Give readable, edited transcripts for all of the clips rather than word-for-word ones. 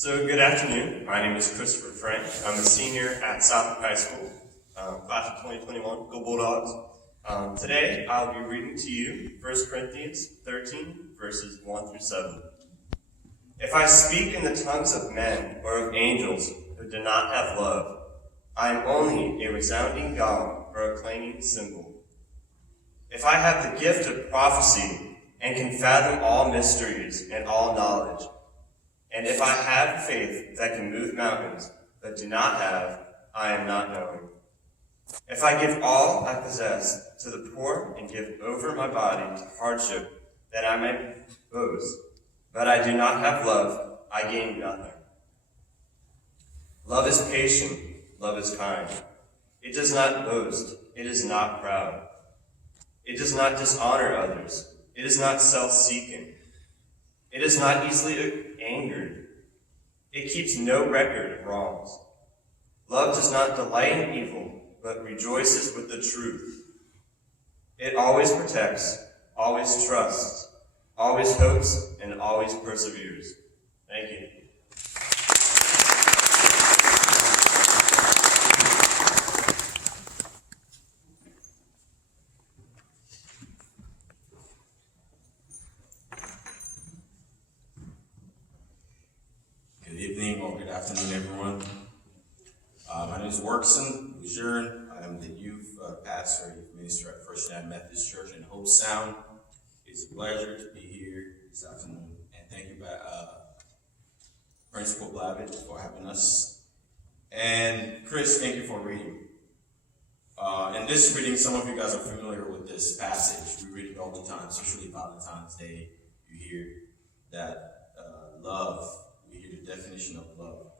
So good afternoon. My name is Christopher Frank. I'm a senior at Southwick High School, class of 2021, Go Bulldogs. Today I'll be reading to you 1 Corinthians 13, verses 1 through 7. If I speak in the tongues of men or of angels who do not have love, I am only a resounding gong or a clanging cymbal. If I have the gift of prophecy and can fathom all mysteries and all knowledge, and if I have faith that can move mountains, but do not have, I am not knowing. If I give all I possess to the poor and give over my body to hardship, that I may boast, but I do not have love, I gain nothing. Love is patient, love is kind. It does not boast, it is not proud. It does not dishonor others, it is not self-seeking. It is not easily angered. It keeps no record of wrongs. Love does not delight in evil, but rejoices with the truth. It always protects, always trusts, always hopes, and always perseveres. Thank you. Good evening or good afternoon, everyone. My name is Workson Lejeune. I am the youth pastor, youth minister at First United Methodist Church in Hope Sound. It's a pleasure to be here this afternoon, and thank you, Principal Blavitt, for having us. And Chris, thank you for reading. In this reading, some of you guys are familiar with this passage. We read it all the time, especially Valentine's Day. You hear that love. We hear the definition of love.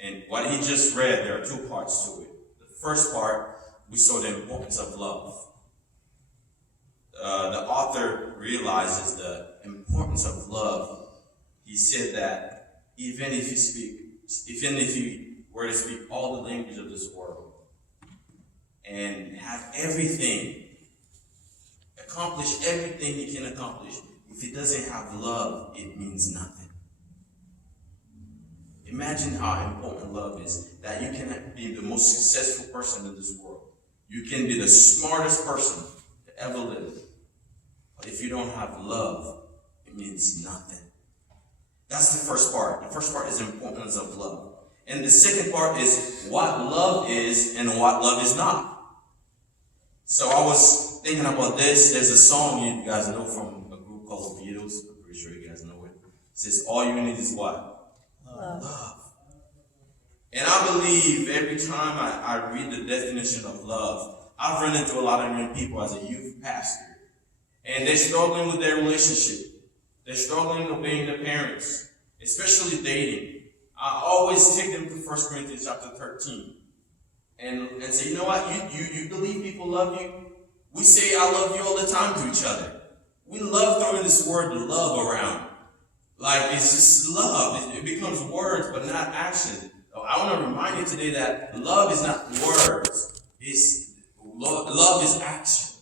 And what he just read, there are two parts to it. The first part, we saw the importance of love. The author realizes the importance of love. He said that even if you were to speak all the language of this world and have everything, accomplish everything he can accomplish, if it doesn't have love, it means nothing. Imagine how important love is, that you can be the most successful person in this world. You can be the smartest person to ever live. But if you don't have love, it means nothing. That's the first part. The first part is the importance of love. And the second part is what love is and what love is not. So I was thinking about this. There's a song you guys know from a group called the Beatles. I'm pretty sure you guys know it. It says, all you need is what? Love. And I believe every time I read the definition of love, I've run into a lot of young people as a youth pastor. And they're struggling with their relationship. They're struggling obeying their parents, especially dating. I always take them to 1 Corinthians chapter 13 and say, you know what, you believe people love you? We say I love you all the time to each other. We love throwing this word love around. Like, it's just love. It becomes words, but not action. I want to remind you today that love is not words. Love is action.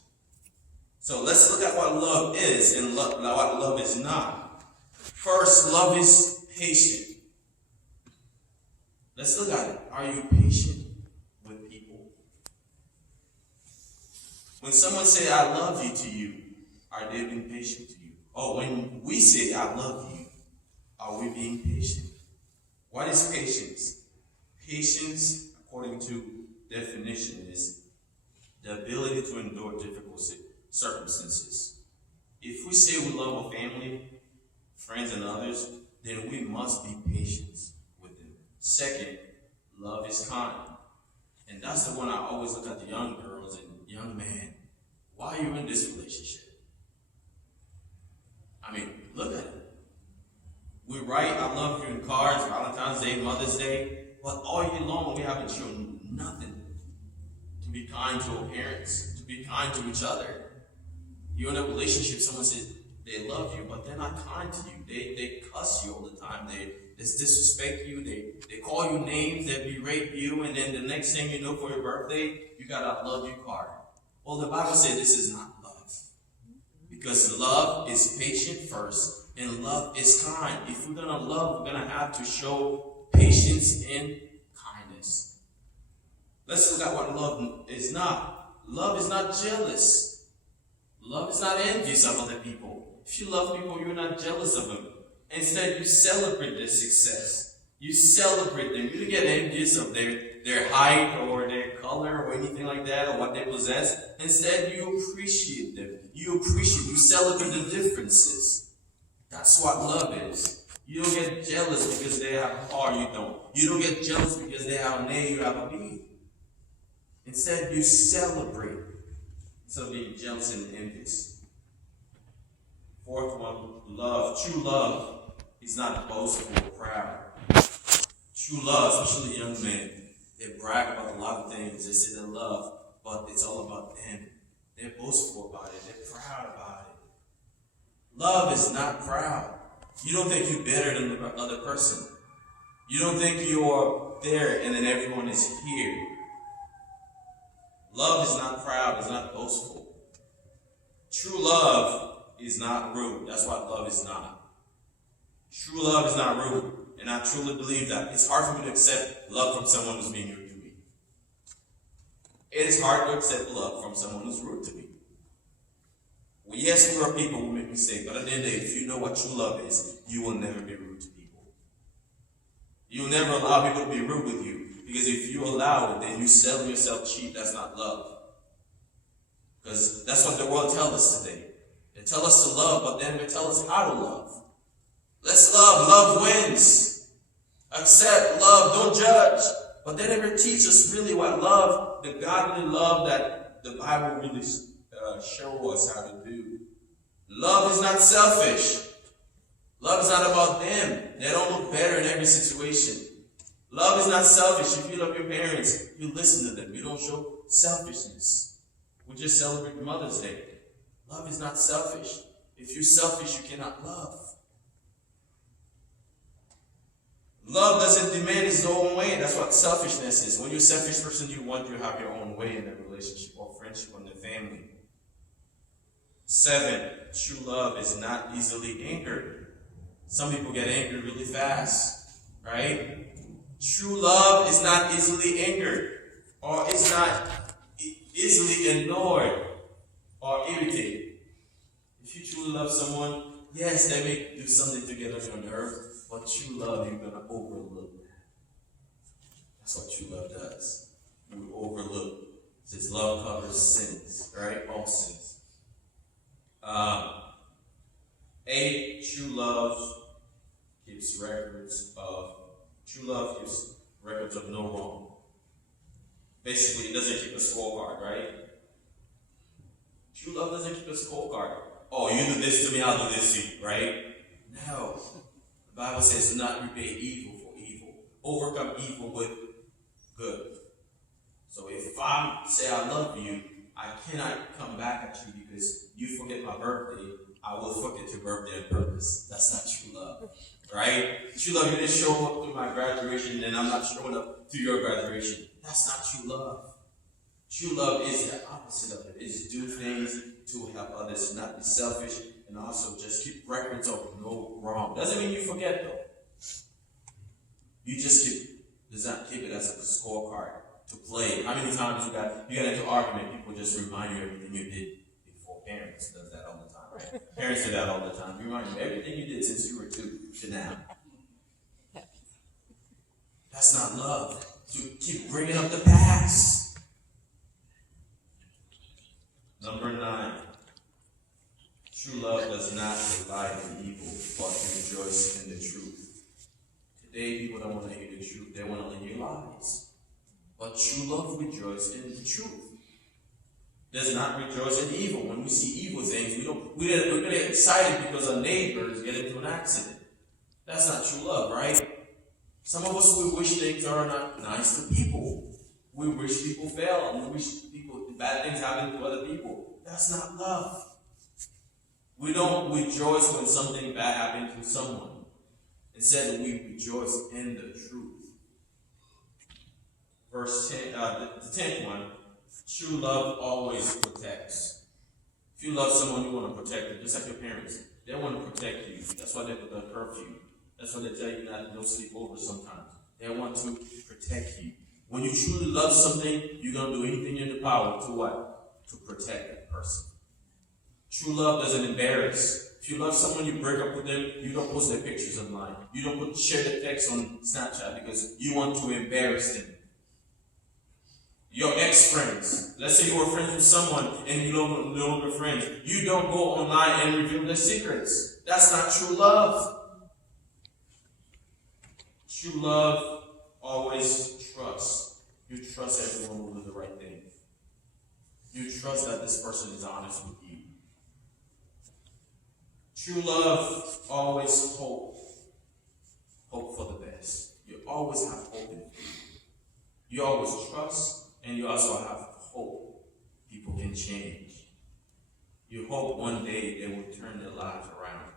So let's look at what love is and what love is not. First, love is patient. Let's look at it. Are you patient with people? When someone says, I love you to you, are they being patient to you? Or when we say, I love you, are we being patient? What is patience? Patience, according to definition, is the ability to endure difficult circumstances. If we say we love our family, friends, and others, then we must be patient with them. Second, love is kind. And that's the one I always look at the young girls and young men. Why are you in this relationship? I mean, look at it. We write, I love you in cards, Valentine's Day, Mother's Day, but all year long we haven't shown nothing to be kind to our parents, to be kind to each other. You're in a relationship, someone says they love you, but they're not kind to you. They cuss you all the time. They disrespect you. They call you names. They berate you, and then the next thing you know, for your birthday, you got a love you card. Well, the Bible says this is not love. Because love is patient first, And love is kind. If we're going to love, we're going to have to show patience and kindness. Let's look at what love is not. Love is not jealous. Love is not envious of other people. If you love people, you're not jealous of them. Instead, you celebrate their success. You celebrate them. You don't get envious of their height or their color or anything like that or what they possess. Instead, you appreciate them. You celebrate the differences. That's what love is. You don't get jealous because they have a car, you don't. You don't get jealous because they have an A, you have a B. Instead, you celebrate instead of being jealous and envious. Fourth one, love. True love is not boastful or proud. True love, especially young men, they brag about a lot of things. They say they love, but it's all about them. They're boastful about it. They're proud about it. Love is not proud. You don't think you're better than the other person. You don't think you're there and then everyone is here. Love is not proud. It's not boastful. True love is not rude. That's what love is not. True love is not rude. And I truly believe that. It's hard for me to accept love from someone who's being rude to me. It is hard to accept love from someone who's rude to me. Well, yes, we are people who make mistakes, but at the end of the day, if you know what true love is, you will never be rude to people. You will never allow people to be rude with you. Because if you allow it, then you sell yourself cheap. That's not love. Because that's what the world tells us today. They tell us to love, but then they tell us how to love. Let's love. Love wins. Accept, love, don't judge. But they never teach us really what love, the godly love that the Bible really shows us how to do. Love is not selfish. Love is not about them. They don't look better in every situation. Love is not selfish. If you love your parents, you listen to them. You don't show selfishness. We just celebrate Mother's Day. Love is not selfish. If you're selfish, you cannot love. Love doesn't demand its own way. That's what selfishness is. When you're a selfish person, you want to have your own way in a relationship or friendship or in the family. 7, true love is not easily angered. Some people get angry really fast, right? True love is not easily angered, or it's not easily ignored or irritated. If you truly love someone, yes, they may do something to get on your nerve, but true love, you're going to overlook that. That's what true love does. You overlook. It says love covers sins, right? All sins. 8, true love keeps records of no wrong. Basically, it doesn't keep a scorecard, right? True love doesn't keep a scorecard. Oh, you do this to me, I'll do this to you, right? No. The Bible says, do not repay evil for evil. Overcome evil with good. So if I say I love you, I cannot come back at you because you forget my birthday. I will forget your birthday on purpose. That's not true love. Right? True love, you didn't show up to my graduation and I'm not showing up to your graduation. That's not true love. True love is the opposite of it. It's do things to help others, not be selfish, and also just keep records of no wrong. Doesn't mean you forget though. You just does not keep it as a scorecard to play. How many times you got into an argument, people just remind you everything you did before. Parents does that all the time. Right? Parents do that all the time. You remind you everything you did since you were 2 to now. That's not love. To keep bringing up the past. Number 9. True love does not delight in evil, but rejoice in the truth. Today, people don't want to hear the truth. They want to hear lies. But true love rejoices in the truth. Does not rejoice in evil. When we see evil things, we get excited because our neighbors get into an accident. That's not true love, right? Some of us, we wish things are not nice to people. We wish people fail, and we wish bad things happen to other people. That's not love. We don't rejoice when something bad happens to someone. Instead, we rejoice in the truth. Verse 10, the 10th one, true love always protects. If you love someone, you want to protect them, just like your parents. They want to protect you. That's why they put the curfew. That's why they tell you not to go sleep over sometimes. They want to protect you. When you truly love something, you're going to do anything in your power to what? To protect that person. True love doesn't embarrass. If you love someone, you break up with them, you don't post their pictures online. You don't share the text on Snapchat because you want to embarrass them. Your ex-friends. Let's say you were friends with someone and you no longer friends. You don't go online and reveal their secrets. That's not true love. True love always trusts. You trust everyone will do the right thing. You trust that this person is honest with you. True love always hope. Hope for the best. You always have hope in you. You always trust. And you also have hope people can change. You hope one day they will turn their lives around.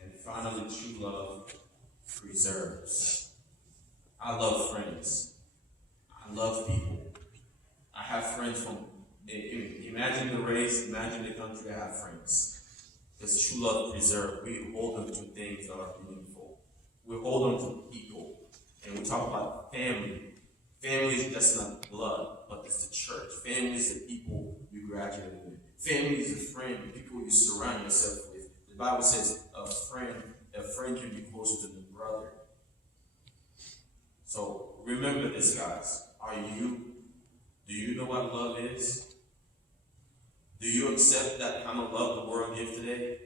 And finally, true love preserves. I love friends. I love people. I have friends from, imagine the race, imagine the country, I have friends. Because true love preserves. We hold on to things that are meaningful. We hold on to people. And we talk about family. Family is just not blood, but it's the church. Family is the people you graduate with. Family is a friend, the people you surround yourself with. The Bible says a friend can be closer to the brother. So remember this, guys. Do you know what love is? Do you accept that kind of love the world gives today?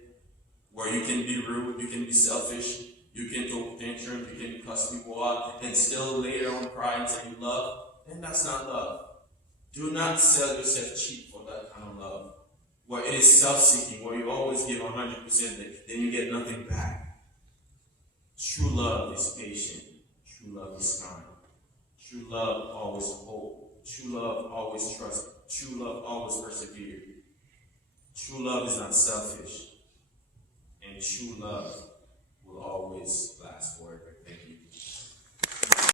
Where you can be rude, you can be selfish, you can throw tantrums, you can cuss people out, and still later on cry and say you love, then that's not love. Do not sell yourself cheap for that kind of love. Where it is self-seeking, where you always give 100%, then you get nothing back. True love is patient. True love is kind. True love always hope. True love always trust. True love always persevere. True love is not selfish. And true love will always